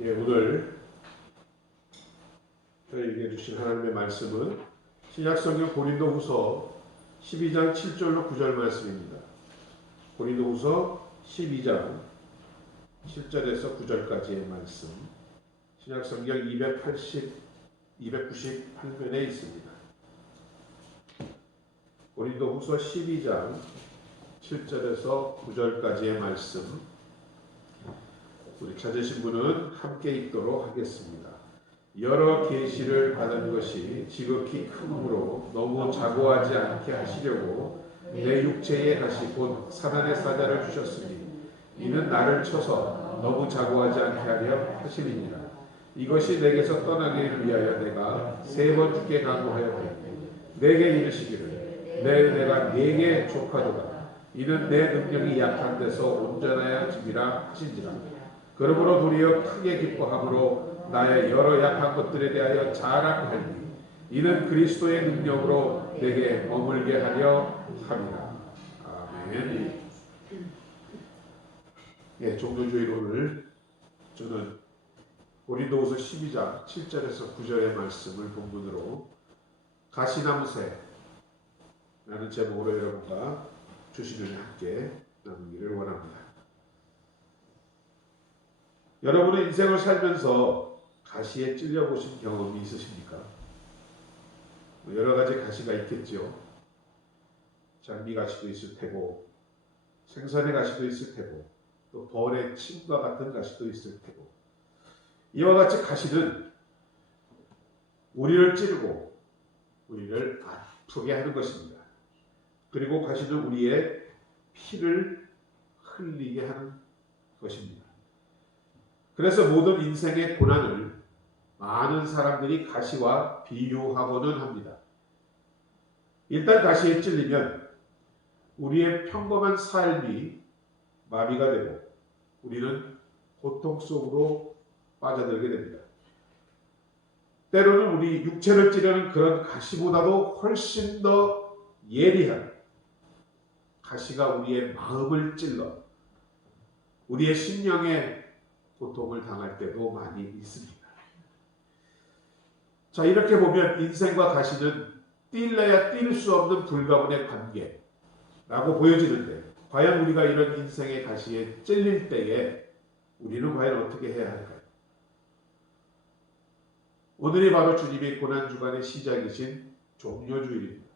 예, 오늘 저희에게 주신 하나님의 말씀은 신약성경 고린도후서 12장 7절로 9절 말씀입니다. 고린도후서 12장 7절에서 9절까지의 말씀, 신약성경 298편에 있습니다. 고린도후서 12장 7절에서 9절까지의 말씀, 우리 찾으신 분은 함께 읽도록 하겠습니다. 여러 계시를 받은 것이 지극히 크므로 너무 자고하지 않게 하시려고 내 육체에 다시 곧 사단의 사자를 주셨으니 이는 나를 쳐서 너무 자고하지 않게 하려 하심이니라. 이것이 내게서 떠나기를 위하여 내가 3번 죽게 각오하였더니 내게 이르시기를 내 은혜가 네게 족하도다. 이는 내 능력이 약한 데서 온전하여 짐이라 하신지라. 그러므로 도리어 크게 기뻐함으로 나의 여러 약한 것들에 대하여 자랑하니 이는 그리스도의 능력으로 내게 머물게 하려 함이라. 아멘. 예, 종료주일 오늘 저는 고린도후서 12장 7절에서 9절의 말씀을 본문으로 가시나무새라는 제목으로 여러분과 주시는 함께 나누기를 원합니다. 여러분의 인생을 살면서 가시에 찔려보신 경험이 있으십니까? 여러 가지 가시가 있겠죠. 장미 가시도 있을 테고, 생선의 가시도 있을 테고, 또 벌의 침과 같은 가시도 있을 테고, 이와 같이 가시는 우리를 찌르고 우리를 아프게 하는 것입니다. 그리고 가시는 우리의 피를 흘리게 하는 것입니다. 그래서 모든 인생의 고난을 많은 사람들이 가시와 비유하고는 합니다. 일단 가시에 찔리면 우리의 평범한 삶이 마비가 되고 우리는 고통 속으로 빠져들게 됩니다. 때로는 우리 육체를 찌르는 그런 가시보다도 훨씬 더 예리한 가시가 우리의 마음을 찔러 우리의 심령에 고통을 당할 때도 많이 있습니다. 자, 이렇게 보면 인생과 가시는 뛸래야 뛸 수 없는 불가분의 관계라고 보여지는데, 과연 우리가 이런 인생의 가시에 찔릴 때에 우리는 과연 어떻게 해야 할까요? 오늘이 바로 주님의 고난주간의 시작이신 종료주일입니다.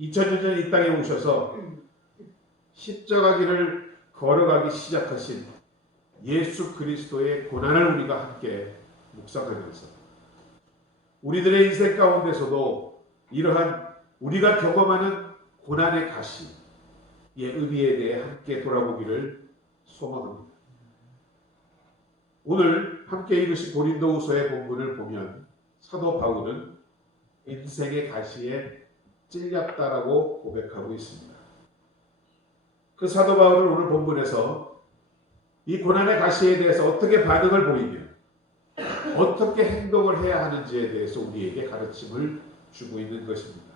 2000년 전 이 땅에 오셔서 십자가 길을 걸어가기 시작하신 예수 그리스도의 고난을 우리가 함께 묵상하면서 우리들의 인생 가운데서도 이러한 우리가 경험하는 고난의 가시의 의미에 대해 함께 돌아보기를 소망합니다. 오늘 함께 읽으신 고린도후서의 본문을 보면 사도 바울은 인생의 가시에 찔렸다라고 고백하고 있습니다. 그 사도 바울은 오늘 본문에서 이 고난의 가시에 대해서 어떻게 반응을 보이며 어떻게 행동을 해야 하는지에 대해서 우리에게 가르침을 주고 있는 것입니다.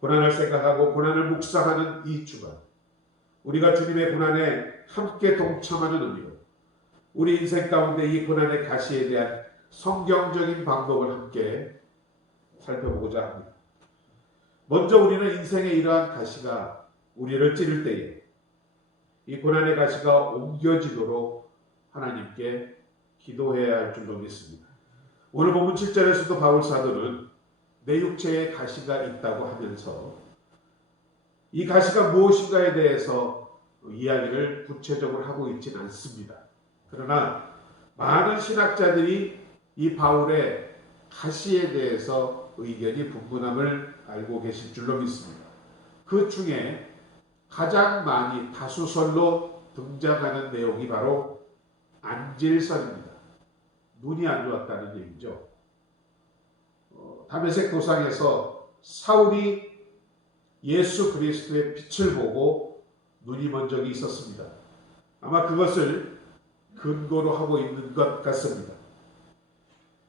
고난을 생각하고 고난을 묵상하는 이 주간, 우리가 주님의 고난에 함께 동참하는 의미로 우리 인생 가운데 이 고난의 가시에 대한 성경적인 방법을 함께 살펴보고자 합니다. 먼저 우리는 인생의 이러한 가시가 우리를 찌를 때에 이 고난의 가시가 옮겨지도록 하나님께 기도해야 할 줄로 믿습니다. 오늘 본문 7절에서도 바울 사도는 내 육체에 가시가 있다고 하면서 이 가시가 무엇인가에 대해서 이야기를 구체적으로 하고 있지는 않습니다. 그러나 많은 신학자들이 이 바울의 가시에 대해서 의견이 분분함을 알고 계실 줄로 믿습니다. 그 중에 가장 많이 다수설로 등장하는 내용이 바로 안질설입니다. 눈이 안 좋았다는 얘기죠. 다메섹 도상에서 사울이 예수 그리스도의 빛을 보고 눈이 먼 적이 있었습니다. 아마 그것을 근거로 하고 있는 것 같습니다.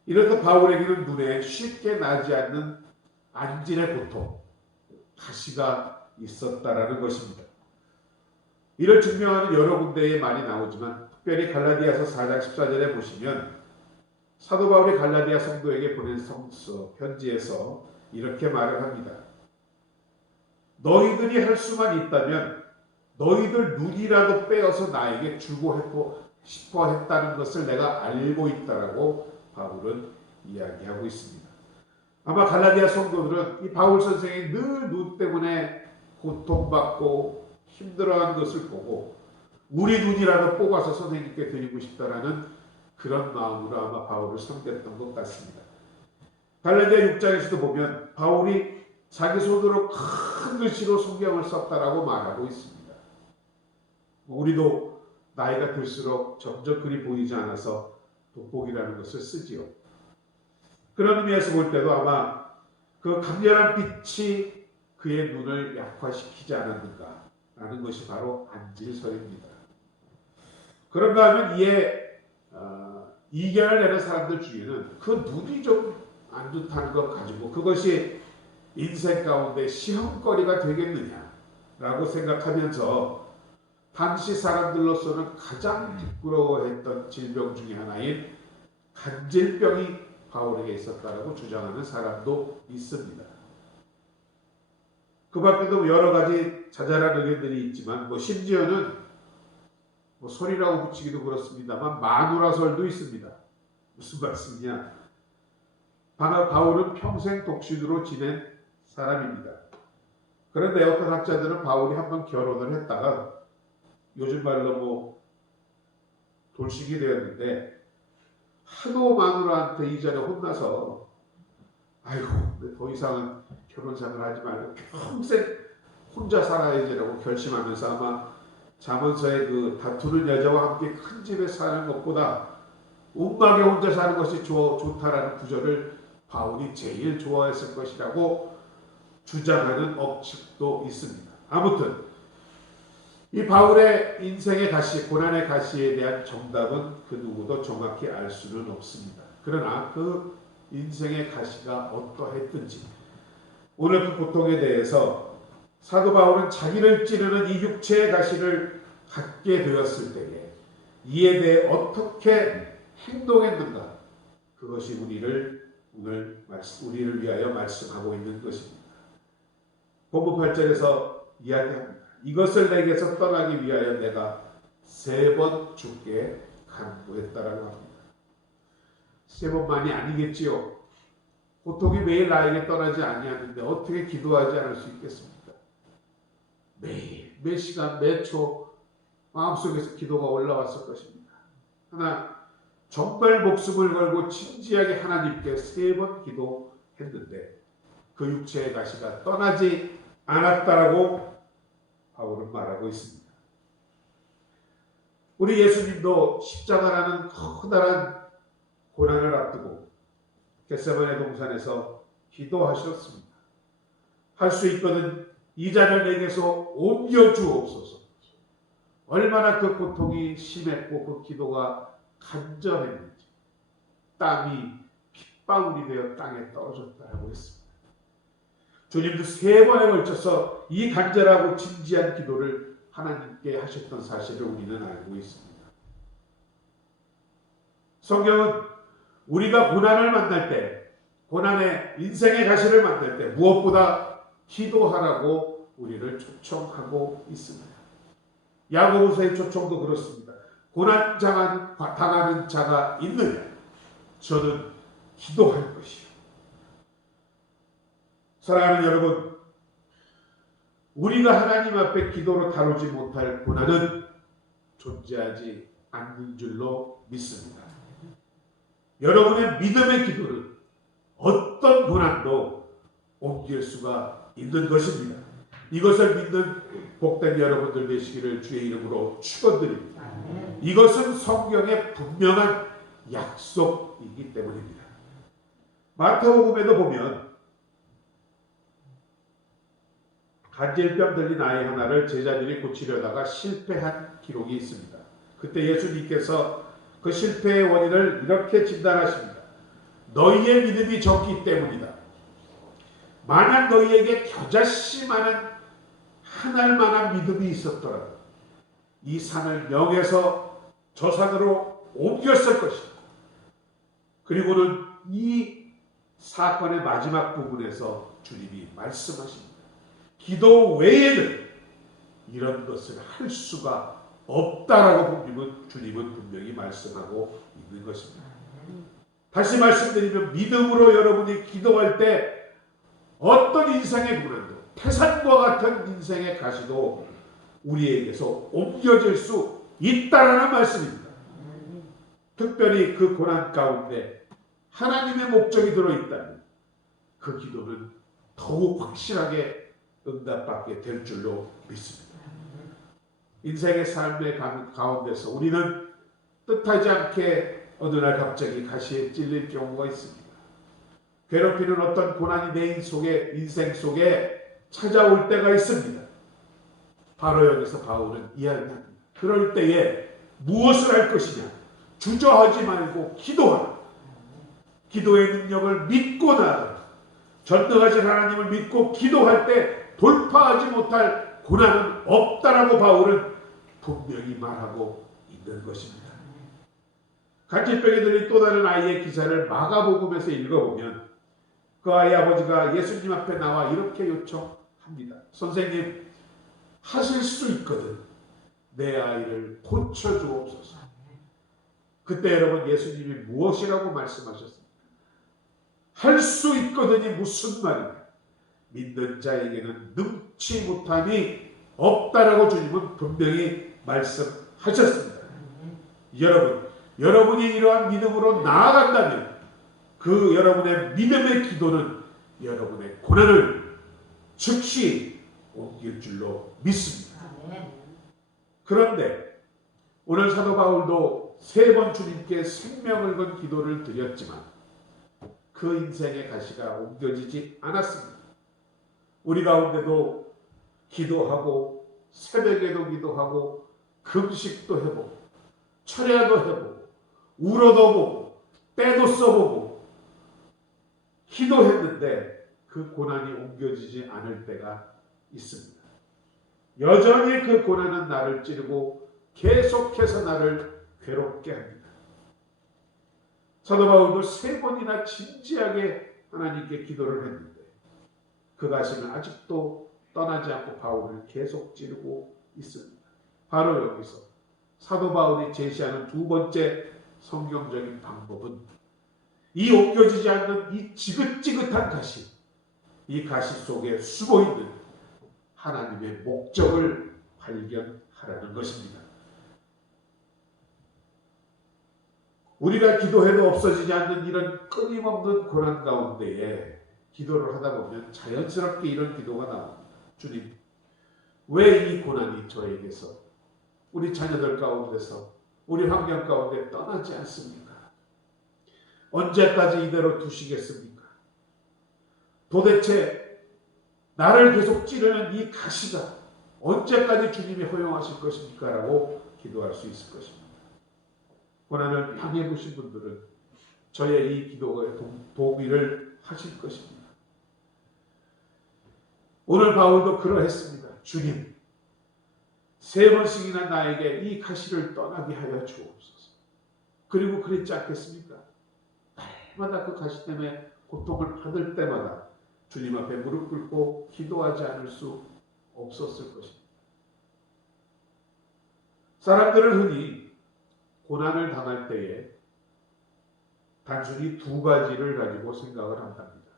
이렇듯 바울에게는 눈에 쉽게 나지 않는 안질의 고통, 가시가 있었다라는 것입니다. 이를 증명하는 여러 군데의 말이 나오지만 특별히 갈라디아서 4장 14절에 보시면 사도 바울이 갈라디아 성도에게 보낸 성서 편지에서 이렇게 말을 합니다. 너희들이 할 수만 있다면 너희들 눈이라도 빼어서 나에게 주고 싶어 했다는 것을 내가 알고 있다라고 바울은 이야기하고 있습니다. 아마 갈라디아 성도들은 이 바울 선생이 늘 눈 때문에 고통받고 힘들어하는 것을 보고 우리 눈이라도 뽑아서 선생님께 드리고 싶다라는 그런 마음으로 아마 바울을 섬겼던 것 같습니다. 갈라디아 6장에서도 보면 바울이 자기 손으로 큰 글씨로 성경을 썼다라고 말하고 있습니다. 우리도 나이가 들수록 점점 글이 보이지 않아서 돋보기라는 것을 쓰지요. 그런 의미에서 볼 때도 아마 그 강렬한 빛이 그의 눈을 약화시키지 않았는가라는 것이 바로 안질서입니다. 그런가 하면 이에 이견을 내는 사람들 중에는 그 눈이 좀 안 좋다는 것 가지고 그것이 인생 가운데 시험거리가 되겠느냐라고 생각하면서 당시 사람들로서는 가장 부끄러워했던 질병 중에 하나인 간질병이 바울에게 있었다라고 주장하는 사람도 있습니다. 그 밖에도 여러 가지 자잘한 의견들이 있지만 심지어는 설이라고 붙이기도 그렇습니다만 마누라설도 있습니다. 무슨 말씀이냐? 바울은 평생 독신으로 지낸 사람입니다. 그런데 어떤 학자들은 바울이 한번 결혼을 했다가 요즘 말로 돌싱이 되었는데 하도 마누라한테 이전에 혼나서 아이고 더 이상은 결혼 생활을 하지 말고 평생 혼자 살아야지라고 결심하면서 아마 잠언서의 그 다투는 여자와 함께 큰 집에 사는 것보다 웅막에 혼자 사는 것이 좋다라는 구절을 바울이 제일 좋아했을 것이라고 주장하는 억측도 있습니다. 아무튼 이 바울의 인생의 가시, 고난의 가시에 대한 정답은 그 누구도 정확히 알 수는 없습니다. 그러나 그 인생의 가시가 어떠했든지 오늘 그 고통에 대해서 사도 바울은 자기를 찌르는 이 육체의 가시를 갖게 되었을 때에 이에 대해 어떻게 행동했는가, 그것이 우리를 위하여 말씀하고 있는 것입니다. 본문 8절에서 이야기합니다. 이것을 내게서 떠나기 위하여 내가 3번 주께 간구했다라고 합니다. 3번만이 아니겠지요. 고통이 매일 나에게 떠나지 아니하는데 어떻게 기도하지 않을 수 있겠습니까? 매일, 매 시간, 매 초 마음속에서 기도가 올라왔을 것입니다. 하나, 정말 목숨을 걸고 진지하게 하나님께 3번 기도했는데 그 육체의 가시가 떠나지 않았다라고 바울은 말하고 있습니다. 우리 예수님도 십자가라는 커다란 고난을 앞두고 겟세마네 동산에서 기도하셨습니다. 할 수 있거든 이 잔을 내게서 옮겨 주옵소서. 얼마나 그 고통이 심했고 그 기도가 간절했는지 땀이 핏방울이 되어 땅에 떨어졌다라고 했습니다. 주님도 3번에 걸쳐서 이 간절하고 진지한 기도를 하나님께 하셨던 사실을 우리는 알고 있습니다. 성경은 우리가 고난을 만날 때, 고난의 인생의 가시를 만날 때 무엇보다 기도하라고 우리를 초청하고 있습니다. 야고보서의 초청도 그렇습니다. 고난 당하는 자가 있느냐? 저는 기도할 것이요. 사랑하는 여러분, 우리가 하나님 앞에 기도로 다루지 못할 고난은 존재하지 않는 줄로 믿습니다. 여러분의 믿음의 기도는 어떤 고난도 옮길 수가 있는 것입니다. 이것을 믿는 복된 여러분들 되시기를 주의 이름으로 축원드립니다. 이것은 성경의 분명한 약속이기 때문입니다. 마태복음에도 보면 간질병 들린 아이 하나를 제자들이 고치려다가 실패한 기록이 있습니다. 그때 예수님께서 그 실패의 원인을 이렇게 진단하십니다. 너희의 믿음이 적기 때문이다. 만약 너희에게 겨자씨 많은 하날 만한 믿음이 있었더라도 이 산을 영에서 저 산으로 옮겼을 것이다. 그리고는 이 사건의 마지막 부분에서 주님이 말씀하십니다. 기도 외에는 이런 것을 할 수가 없다라고 주님은 분명히 말씀하고 있는 것입니다. 다시 말씀드리면 믿음으로 여러분이 기도할 때 어떤 인생의 고난도, 태산과 같은 인생의 가시도 우리에게서 옮겨질 수 있다라는 말씀입니다. 특별히 그 고난 가운데 하나님의 목적이 들어있다면 그 기도는 더욱 확실하게 응답받게 될 줄로 믿습니다. 인생의 삶의 가운데서 우리는 뜻하지 않게 어느 날 갑자기 가시에 찔릴 경우가 있습니다. 괴롭히는 어떤 고난이 내 인생 속에 찾아올 때가 있습니다. 바로 여기서 바울은 이야기합니다. 그럴 때에 무엇을 할 것이냐? 주저하지 말고 기도하라. 기도의 능력을 믿고 나아가라. 전능하신 하나님을 믿고 기도할 때 돌파하지 못할 고난은 없다라고 바울은 분명히 말하고 있는 것입니다. 간질병이 들린 또 다른 아이의 기사를 마가복음에서 읽어보면 그 아이 아버지가 예수님 앞에 나와 이렇게 요청합니다. 선생님, 하실 수 있거든 내 아이를 고쳐주옵소서. 그때 여러분 예수님이 무엇이라고 말씀하셨습니까? 할 수 있거든이 무슨 말입니까? 믿는 자에게는 능치 못함이 없다라고 주님은 분명히 말씀하셨습니다. 여러분이 이러한 믿음으로 나아간다면 그 여러분의 믿음의 기도는 여러분의 고난을 즉시 옮길 줄로 믿습니다. 그런데 오늘 사도 바울도 3번 주님께 생명을 건 기도를 드렸지만 그 인생의 가시가 옮겨지지 않았습니다. 우리 가운데도 기도하고 새벽에도 기도하고 금식도 해보고 철야도 해보고 울어도 보고 때도 써보고 기도했는데 그 고난이 옮겨지지 않을 때가 있습니다. 여전히 그 고난은 나를 찌르고 계속해서 나를 괴롭게 합니다. 사도 바울도 3번이나 진지하게 하나님께 기도를 했는데 그 가시는 아직도 떠나지 않고 바울을 계속 찌르고 있습니다. 바로 여기서 사도 바울이 제시하는 2번째 성경적인 방법은 이 옮겨지지 않는 이 지긋지긋한 가시, 이 가시 속에 숨어있는 하나님의 목적을 발견하라는 것입니다. 우리가 기도해도 없어지지 않는 이런 끊임없는 고난 가운데에 기도를 하다 보면 자연스럽게 이런 기도가 나옵니다. 주님, 왜 이 고난이 저에게서, 우리 자녀들 가운데서, 우리 환경 가운데 떠나지 않습니까? 언제까지 이대로 두시겠습니까? 도대체 나를 계속 찌르는 이 가시가 언제까지 주님이 허용하실 것입니까? 라고 기도할 수 있을 것입니다. 고난을 당해보신 분들은 저의 이 기도에 동의를 하실 것입니다. 오늘 바울도 그러했습니다. 주님, 3번씩이나 나에게 이 가시를 떠나게 하여 주옵소서. 그리고 그랬지 않겠습니까? 날마다 그 가시 때문에 고통을 받을 때마다 주님 앞에 무릎 꿇고 기도하지 않을 수 없었을 것입니다. 사람들은 흔히 고난을 당할 때에 단순히 2가지를 가지고 생각을 한답니다.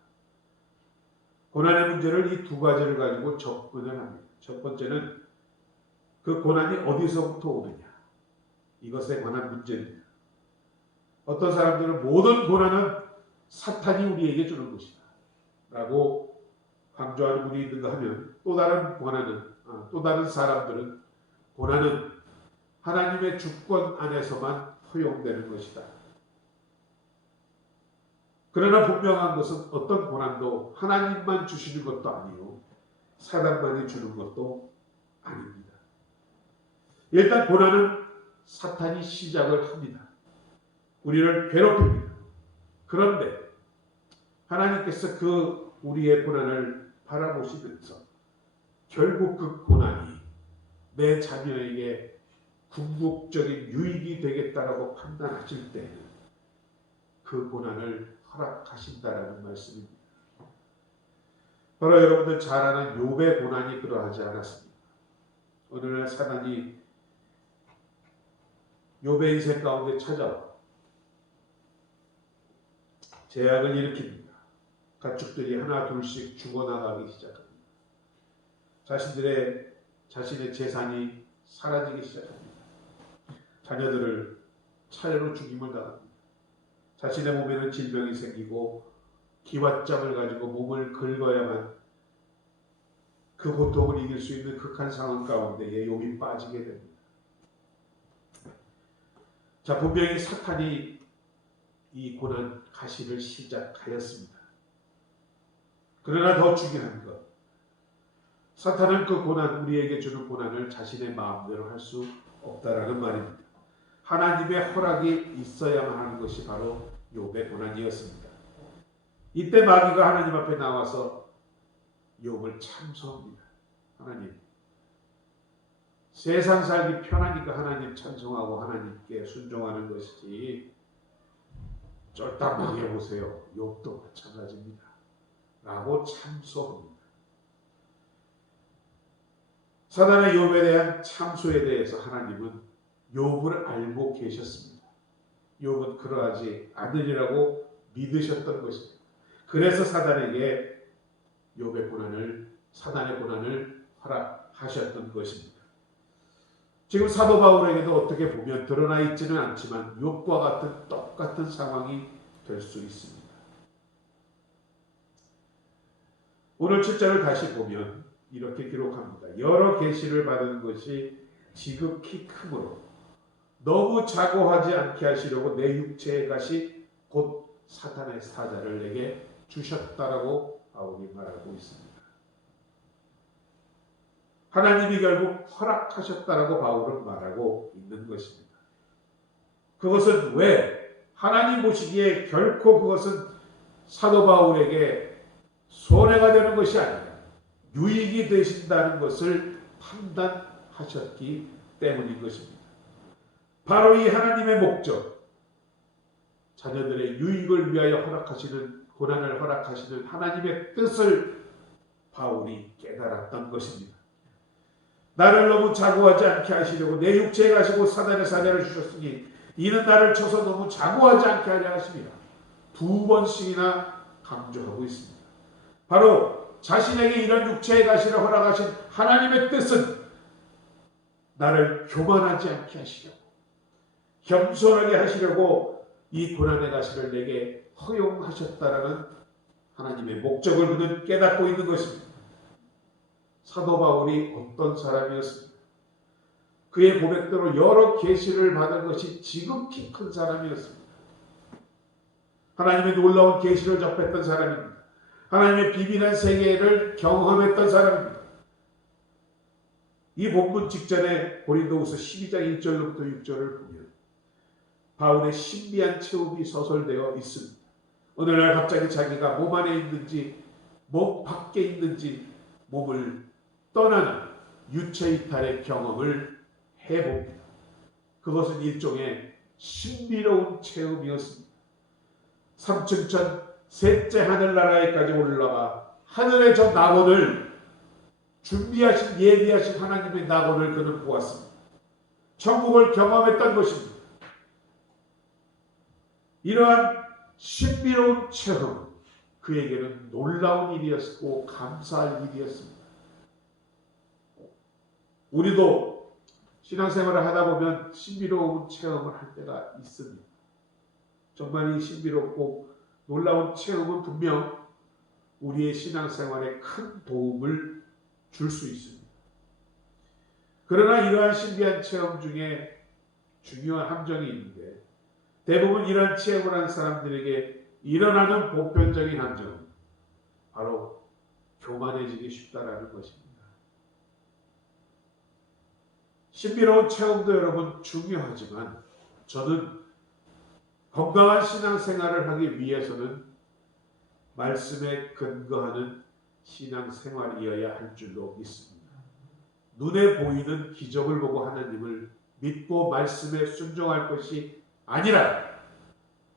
고난의 문제를 이 2가지를 가지고 접근을 합니다. 첫 번째는 그 고난이 어디서부터 오느냐, 이것에 관한 문제입니다. 어떤 사람들은 모든 고난은 사탄이 우리에게 주는 것이다 라고 강조하는 분이 있는가 하면, 또 다른 사람들은 고난은 하나님의 주권 안에서만 허용되는 것이다. 그러나 분명한 것은 어떤 고난도 하나님만 주시는 것도 아니요 사단만이 주는 것도 아닙니다. 일단 고난은 사탄이 시작을 합니다. 우리를 괴롭힙니다. 그런데 하나님께서 그 우리의 고난을 바라보시면서 결국 그 고난이 내 자녀에게 궁극적인 유익이 되겠다라고 판단하실 때에는 그 고난을 허락하신다라는 말씀입니다. 바로 여러분들 잘 아는 욥의 고난이 그러하지 않았습니다. 어느 날 사단이 욥의 인생 가운데 찾아와 제약을 일으킵니다. 가축들이 하나 둘씩 죽어나가기 시작합니다. 자신의 재산이 사라지기 시작합니다. 자녀들을 차례로 죽임을 당합니다. 자신의 몸에는 질병이 생기고 기왓장을 가지고 몸을 긁어야만 그 고통을 이길 수 있는 극한 상황 가운데에 욥이 빠지게 됩니다. 자, 분명히 사탄이 이 고난 가시를 시작하였습니다. 그러나 더 중요한 것, 사탄은 그 고난, 우리에게 주는 고난을 자신의 마음대로 할 수 없다라는 말입니다. 하나님의 허락이 있어야만 하는 것이 바로 욥의 고난이었습니다. 이때 마귀가 하나님 앞에 나와서 욥을 참소합니다. 하나님, 세상 살기 편하니까 하나님 찬송하고 하나님께 순종하는 것이지 쫄딱 망해보세요. 욥도 마찬가지입니다. 라고 참소합니다. 사단의 욥에 대한 참소에 대해서 하나님은 욥을 알고 계셨습니다. 욥은 그러하지 않으리라고 믿으셨던 것입니다. 그래서 사단의 고난을 허락하셨던 것입니다. 지금 사도 바울에게도 어떻게 보면 드러나 있지는 않지만 욥과 같은 똑같은 상황이 될 수 있습니다. 오늘 7절을 다시 보면 이렇게 기록합니다. 여러 계시를 받은 것이 지극히 크므로 너무 자고하지 않게 하시려고 내 육체의 가시 곧 사탄의 사자를 내게 주셨다라고 바울이 말하고 있습니다. 하나님이 결국 허락하셨다라고 바울은 말하고 있는 것입니다. 그것은 왜? 하나님 보시기에 결코 그것은 사도 바울에게 손해가 되는 것이 아니라 유익이 되신다는 것을 판단하셨기 때문인 것입니다. 바로 이 하나님의 목적, 자녀들의 유익을 위하여 허락하시는, 고난을 허락하시는 하나님의 뜻을 바울이 깨달았던 것입니다. 나를 너무 자고하지 않게 하시려고 내 육체에 가시고 사단의 사자를 주셨으니 이는 나를 쳐서 너무 자고하지 않게 하려 하십니다. 2번씩이나 강조하고 있습니다. 바로 자신에게 이런 육체의 가시를 허락하신 하나님의 뜻은 나를 교만하지 않게 하시려고, 겸손하게 하시려고 이 고난의 가시를 내게 허용하셨다라는 하나님의 목적을 그는 깨닫고 있는 것입니다. 사도 바울이 어떤 사람이었습니까? 그의 고백대로 여러 계시를 받은 것이 지극히 큰 사람이었습니다. 하나님의 놀라운 계시를 접했던 사람입니다. 하나님의 비밀한 세계를 경험했던 사람입니다. 이 본문 직전에 고린도후서 12장 1절부터 6절을 보면 바울의 신비한 체험이 서술되어 있습니다. 어느 날 갑자기 자기가 몸 안에 있는지 몸 밖에 있는지 몸을 떠나는 유체 이탈의 경험을 해봅니다. 그것은 일종의 신비로운 체험이었습니다. 3층천 셋째 하늘나라에까지 올라가 하늘의 저 낙원을 준비하신, 예비하신 하나님의 낙원을 그는 보았습니다. 천국을 경험했던 것입니다. 이러한 신비로운 체험, 그에게는 놀라운 일이었고 감사할 일이었습니다. 우리도 신앙생활을 하다 보면 신비로운 체험을 할 때가 있습니다. 정말 이 신비롭고 놀라운 체험은 분명 우리의 신앙생활에 큰 도움을 줄 수 있습니다. 그러나 이러한 신비한 체험 중에 중요한 함정이 있는데 대부분 이러한 체험을 하는 사람들에게 일어나는 보편적인 함정은 바로 교만해지기 쉽다라는 것입니다. 신비로운 체험도 여러분 중요하지만 저는 건강한 신앙생활을 하기 위해서는 말씀에 근거하는 신앙생활이어야 할 줄로 믿습니다. 눈에 보이는 기적을 보고 하나님을 믿고 말씀에 순종할 것이 아니라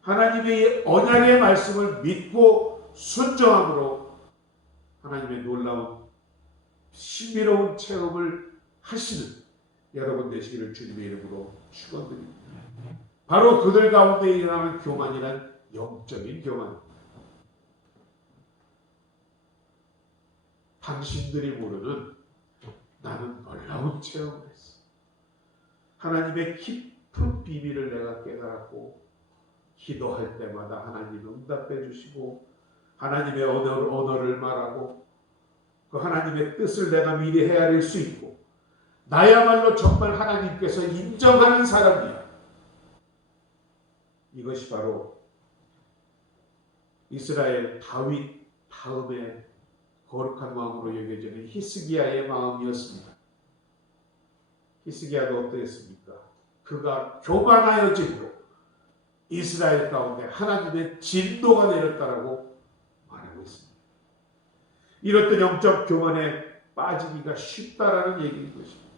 하나님의 언약의 말씀을 믿고 순종함으로 하나님의 놀라운 신비로운 체험을 하시는 여러분 되시기를 주님의 이름으로 축원드립니다. 바로 그들 가운데 일어나는 교만이란 영적인 교만입니다. 당신들이 모르는 나는 놀라운 체험을 했어. 하나님의 깊은 비밀을 내가 깨달았고 기도할 때마다 하나님 응답해 주시고 하나님의 언어를 말하고 그 하나님의 뜻을 내가 미리 헤아릴 수 있고 나야말로 정말 하나님께서 인정하는 사람이야. 이것이 바로 이스라엘 다윗 다음에 거룩한 마음으로 여겨지는 히스기야의 마음이었습니다. 히스기야도 어떠했습니까? 그가 교만하여짐으로 이스라엘 가운데 하나님의 진노가 내렸다라고 말하고 있습니다. 이렇듯 영적 교만에 빠지기가 쉽다라는 얘기인 것입니다.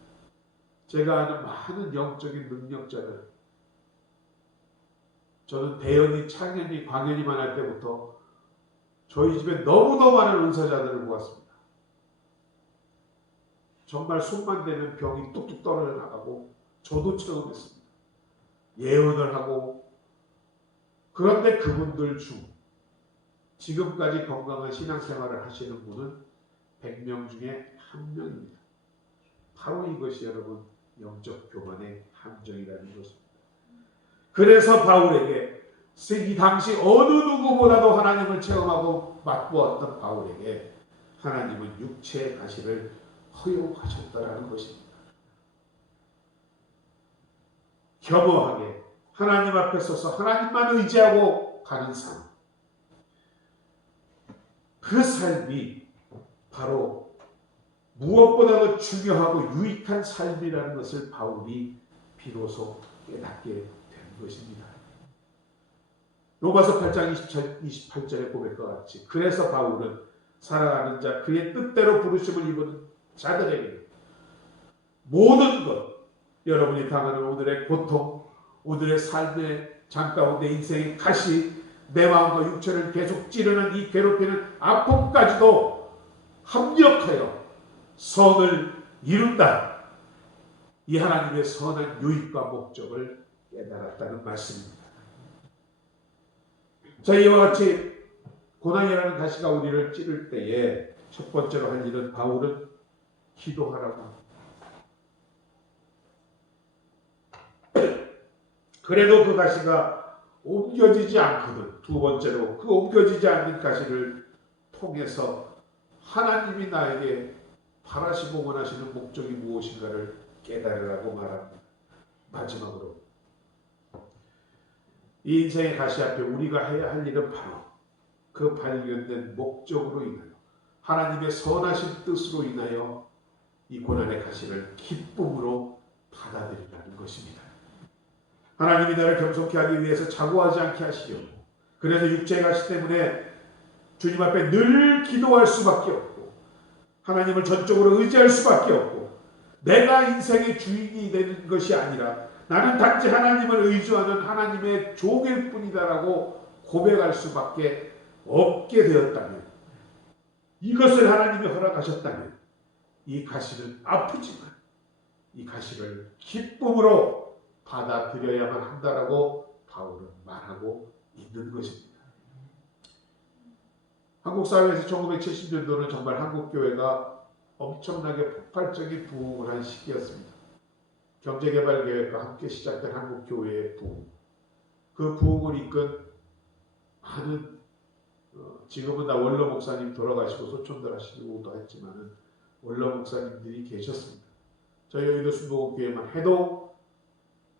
제가 아는 많은 영적인 능력자들, 저는 대연이, 창현이, 광현이만 할 때부터 저희 집에 너무도 많은 은사자들을 보았습니다. 정말 손만 대면 병이 뚝뚝 떨어져 나가고 저도 체험했습니다. 예언을 하고 그런데 그분들 중 지금까지 건강한 신앙생활을 하시는 분은 100명 중에 1명입니다. 바로 이것이 여러분 영적 교만의 함정이라는 것입니다. 그래서 바울에게 이 당시 어느 누구보다도 하나님을 체험하고 맛보았던 바울에게 하나님은 육체의 가시를 허용하셨다라는 것입니다. 겸허하게 하나님 앞에 서서 하나님만 의지하고 가는 삶, 그 삶이 바로 무엇보다도 중요하고 유익한 삶이라는 것을 바울이 비로소 깨닫게 된 것입니다. 로마서 8장 28절의 고백과 같이 그래서 바울은 사랑하는 자 그의 뜻대로 부르심을 입은 자들에게 모든 것, 여러분이 당하는 오늘의 고통, 오늘의 삶의 잠 가운데 인생의 가시, 내 마음과 육체를 계속 찌르는 이 괴롭히는 아픔까지도 합력하여 선을 이룬다. 이 하나님의 선한 유익과 목적을 깨달았다는 말씀입니다. 자, 이와 같이 고난이라는 가시가 우리를 찌를 때에 첫 번째로 할 일은 바울은 기도하라고 합니다. 그래도 그 가시가 옮겨지지 않거든. 두 번째로 그 옮겨지지 않는 가시를 통해서 하나님이 나에게 바라시고 원하시는 목적이 무엇인가를 깨달으라고 말합니다. 마지막으로 이 인생의 가시 앞에 우리가 해야 할 일은 바로 그 발견된 목적으로 인하여 하나님의 선하신 뜻으로 인하여 이 고난의 가시를 기쁨으로 받아들이라는 것입니다. 하나님이 나를 겸손케 하기 위해서 자고하지 않게 하시려고, 그래서 육체의 가시 때문에 주님 앞에 늘 기도할 수밖에 없고 하나님을 전적으로 의지할 수밖에 없고 내가 인생의 주인이 되는 것이 아니라 나는 단지 하나님을 의지하는 하나님의 종일 뿐이다라고 고백할 수밖에 없게 되었다면, 이것을 하나님이 허락하셨다면 이 가시는 아프지만 이 가시를 기쁨으로 받아들여야만 한다라고 바울은 말하고 있는 것입니다. 한국 사회에서 1970년도는 정말 한국 교회가 엄청나게 폭발적인 부흥을 한 시기였습니다. 경제개발계획과 함께 시작된 한국 교회의 부흥, 그 부흥을 이끈 많은 지금은 다 원로 목사님 돌아가시고 소천들 하시고도 했지만은 원로 목사님들이 계셨습니다. 저희 여의도 순복음교회만 해도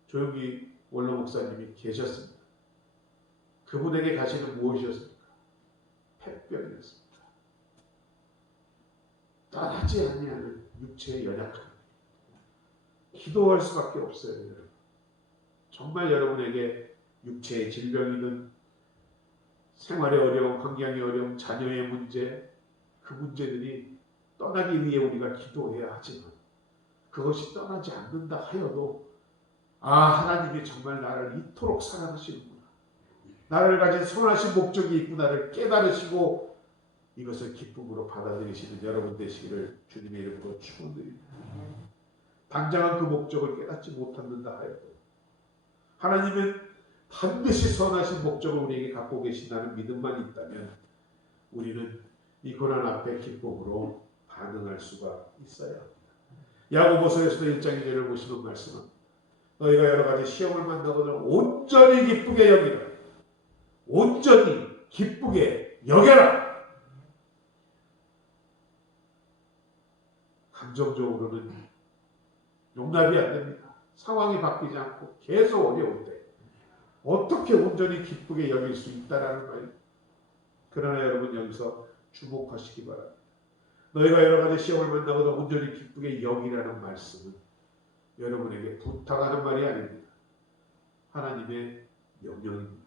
조용히 원로 목사님이 계셨습니다. 그분에게 가시는 무엇이었습니까? 폐병이었습니다. 떠나지 아니하는 육체의 연약함. 기도할 수밖에 없어요, 여러분. 정말 여러분에게 육체의 질병이든 생활의 어려움, 환경의 어려움, 자녀의 문제, 그 문제들이 떠나기 위해 우리가 기도해야 하지만 그것이 떠나지 않는다 하여도 하나님이 정말 나를 이토록 사랑하시는구나. 나를 가진 선하신 목적이 있구나를 깨달으시고 이것을 기쁨으로 받아들이시는 여러분 되시기를 주님의 이름으로 축원드립니다. 당장은 그 목적을 깨닫지 못한다 하여도 하나님은 반드시 선하신 목적을 우리에게 갖고 계신다는 믿음만 있다면 우리는 이 고난 앞에 기쁨으로 반응할 수가 있어야 합니다. 야고보서에서도 1장 2절을 보시면 말씀합니다. 너희가 여러 가지 시험을 만나거든 온전히 기쁘게 여기라. 온전히 기쁘게 여겨라. 감정적으로는 용납이 안 됩니다. 상황이 바뀌지 않고 계속 어려울 때 어떻게 온전히 기쁘게 여길 수 있다라는 말이에요. 그러나 여러분 여기서 주목하시기 바랍니다. 너희가 여러 가지 시험을 만나거든 온전히 기쁘게 여기라는 말씀은 여러분에게 부탁하는 말이 아닙니다. 하나님의 명령입니다.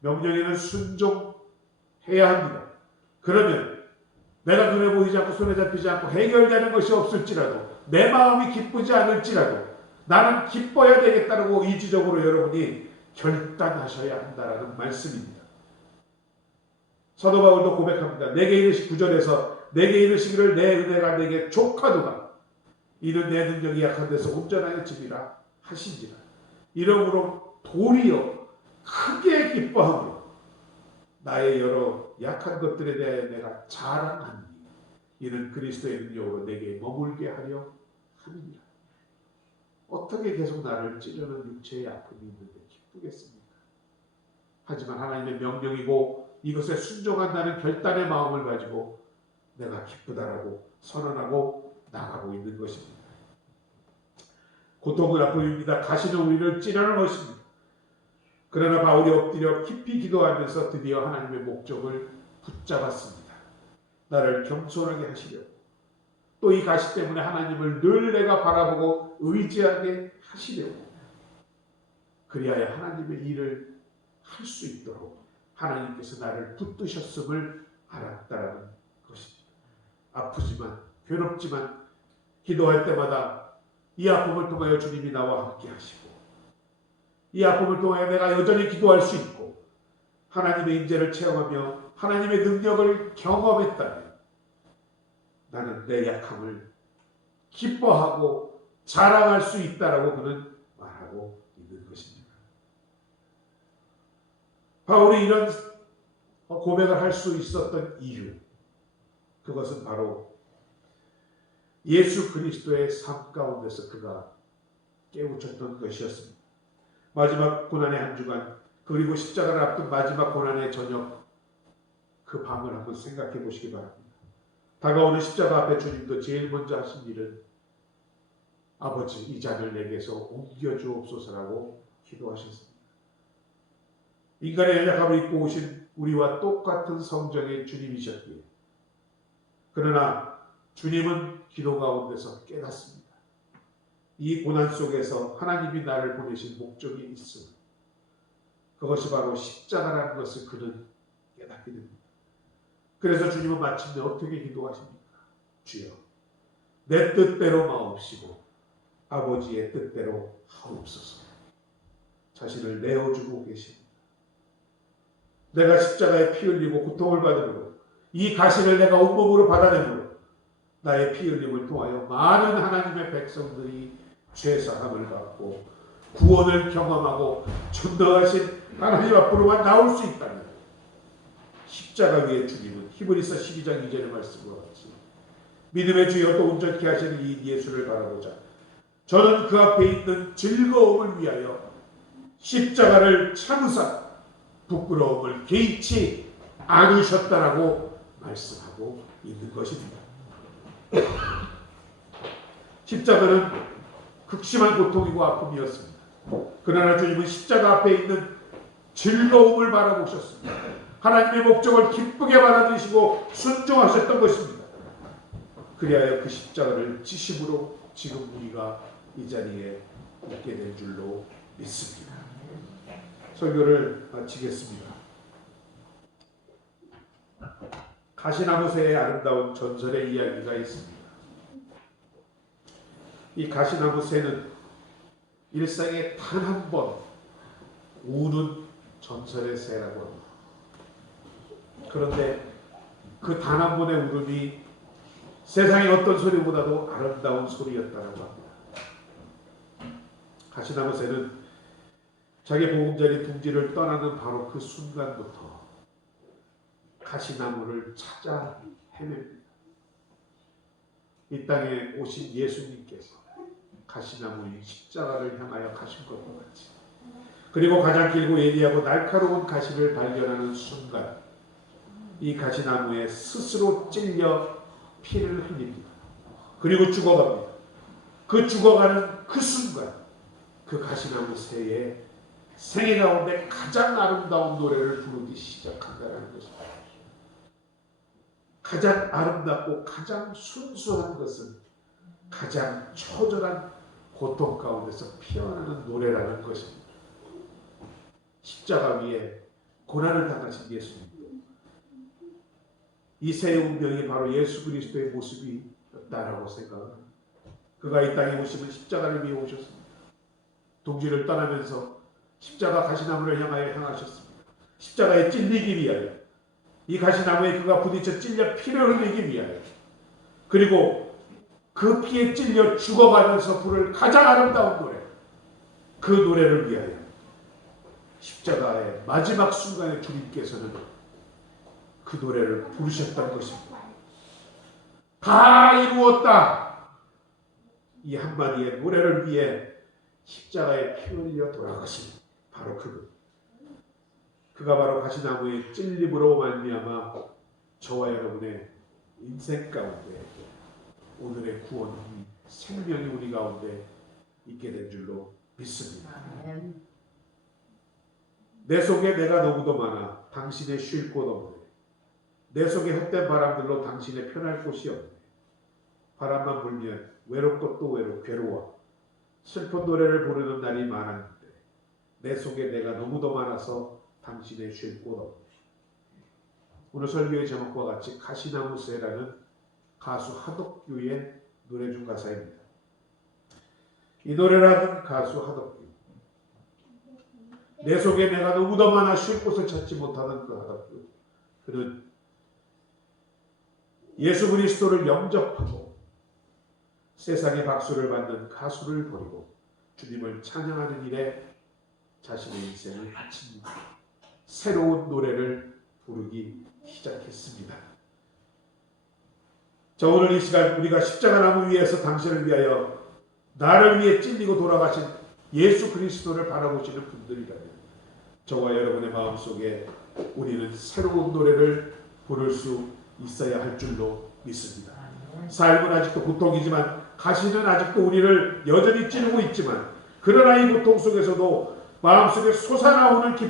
명령에는 순종해야 합니다. 그러면 내가 눈에 보이지 않고 손에 잡히지 않고 해결되는 것이 없을지라도 내 마음이 기쁘지 않을지라도 나는 기뻐야 되겠다고 의지적으로 여러분이 결단하셔야 한다라는 말씀입니다. 사도 바울도 고백합니다. 내게 이르시 9절에서 내게 이르시기를 내 은혜가 내게 족하도다. 이는 내 능력이 약한 데서 온전하여 집이라 하신지라. 이러므로 도리어 크게 기뻐하며 나의 여러 약한 것들에 대하여 내가 자랑하니 이는 그리스도의 능력으로 내게 머물게 하려 함이니라. 어떻게 계속 나를 찌르는 육체의 아픔이 있는데 기쁘겠습니까? 하지만 하나님의 명령이고 이것에 순종한다는 결단의 마음을 가지고 내가 기쁘다라고 선언하고 나가고 있는 것입니다. 고통은 아픔입니다. 가시는 우리를 찌르는 것입니다. 그러나 바울이 엎드려 깊이 기도하면서 드디어 하나님의 목적을 붙잡았습니다. 나를 겸손하게 하시려고 또 이 가시 때문에 하나님을 늘 내가 바라보고 의지하게 하시려고 그리하여 하나님의 일을 할 수 있도록 하나님께서 나를 붙드셨음을 알았다라는 것입니다. 아프지만 괴롭지만 기도할 때마다 이 아픔을 통하여 주님이 나와 함께 하시고 이 아픔을 통하여 내가 여전히 기도할 수 있고 하나님의 인재를 체험하며 하나님의 능력을 경험했다면 나는 내 약함을 기뻐하고 자랑할 수 있다라고 그는 말하고 있는 것입니다. 바울이 이런 고백을 할 수 있었던 이유, 그것은 바로 예수 그리스도의 삶 가운데서 그가 깨우쳤던 것이었습니다. 마지막 고난의 한 주간 그리고 십자가를 앞둔 마지막 고난의 저녁 그 밤을 한번 생각해 보시기 바랍니다. 다가오는 십자가 앞에 주님도 제일 먼저 하신 일은 아버지 이 잔을 내게서 옮겨주옵소서라고 기도하셨습니다. 인간의 연약함을 입고 오신 우리와 똑같은 성정의 주님이셨기에 그러나 주님은 기도 가운데서 깨닫습니다. 이 고난 속에서 하나님이 나를 보내신 목적이 있음. 그것이 바로 십자가라는 것을 그는 깨닫게 됩니다. 그래서 주님은 마침내 어떻게 기도하십니까? 주여 내 뜻대로 마옵시고 아버지의 뜻대로 하옵소서. 자신을 내어주고 계십니다. 내가 십자가에 피 흘리고 고통을 받음으로 이 가시를 내가 온몸으로 받아내므로 나의 피 흘림을 통하여 많은 하나님의 백성들이 죄사함을 받고 구원을 경험하고 전능하신 하나님 앞으로만 나올 수 있다면 십자가 위에 주님은 히브리서 12장 2절의 말씀과 같이 믿음의 주여 또 온전케 하시는 이 예수를 바라보자 저는 그 앞에 있는 즐거움을 위하여 십자가를 참으사 부끄러움을 개의치 않으셨다라고 말씀하고 있는 것입니다. 십자가는 극심한 고통이고 아픔이었습니다. 그러나 주님은 십자가 앞에 있는 즐거움을 바라보셨습니다. 하나님의 목적을 기쁘게 받아들이시고 순종하셨던 것입니다. 그리하여 그 십자가를 지심으로 지금 우리가 이 자리에 있게 될 줄로 믿습니다. 설교를 마치겠습니다. 가시나무새의 아름다운 전설의 이야기가 있습니다. 이 가시나무 새는 일생에 단 한 번 우는 전설의 새라고 합니다. 그런데 그 단 한 번의 울음이 세상의 어떤 소리보다도 아름다운 소리였다고 합니다. 가시나무 새는 자기 보금자리 둥지를 떠나는 바로 그 순간부터 가시나무를 찾아 헤맵니다. 이 땅에 오신 예수님께서 가시나무인 십자가를 향하여 가신 것과 같이, 그리고 가장 길고 예리하고 날카로운 가시를 발견하는 순간 이 가시나무에 스스로 찔려 피를 흘립니다. 그리고 죽어갑니다. 그 죽어가는 그 순간 그 가시나무 새의 생애 가운데 가장 아름다운 노래를 부르기 시작한다는 것입니다. 가장 아름답고 가장 순수한 것은 가장 처절한 고통 가운데서 피어나는 노래라는 것입니다. 십자가 위에 고난을 당하신 예수님, 이 새의 운명이 바로 예수 그리스도의 모습이었다라고 생각합니다. 그가 이 땅에 오시면 십자가를 위해 오셨습니다. 둥지를 떠나면서 십자가 가시나무를 향하여 향하셨습니다. 십자가에 찔리기 위하여, 이 가시나무에 그가 부딪혀 찔려 피를 흘리기 위하여, 그리고 그 피에 찔려 죽어가면서 부를 가장 아름다운 노래, 그 노래를 위하여 십자가의 마지막 순간에 주님께서는 그 노래를 부르셨던 것입니다. 다 이루었다, 이 한마디의 노래를 위해 십자가에 피 흘려 돌아가신 바로 그가 바로 가시나무의 찔림으로 말미암아 저와 여러분의 인생 가운데 오늘의 구원이, 생명이 우리 가운데 있게 된 줄로 믿습니다. 내 속에 내가 너무도 많아 당신의 쉴 곳 없네. 내 속에 헛된 바람들로 당신의 편할 곳이 없네. 바람만 불면 외롭고 또 괴로워 슬픈 노래를 부르는 날이 많았는데 내 속에 내가 너무도 많아서 당신의 쉴 곳 없네. 오늘 설교의 제목과 같이 가시나무 새라는 가수 하덕규의 노래 중 가사입니다. 이 노래를 하던 가수 하덕규, 내 속에 내가 너무도 많아 쉴 곳을 찾지 못하던 그 하덕규, 그는 예수 그리스도를 영접하고 세상의 박수를 받는 가수를 버리고 주님을 찬양하는 일에 자신의 인생을 바친 새로운 노래를 부르기 시작했습니다. 자, 오늘 이 시간 우리가 십자가 나무 위에서 당신을 위하여, 나를 위해 찔리고 돌아가신 예수 그리스도를 바라보시는 분들이라면 저와 여러분의 마음속에 우리는 새로운 노래를 부를 수 있어야 할 줄로 믿습니다. 삶은 아직도 고통이지만, 가시는 아직도 우리를 여전히 찌르고 있지만, 그러나 이 고통 속에서도 마음속에 솟아나오는 기쁨,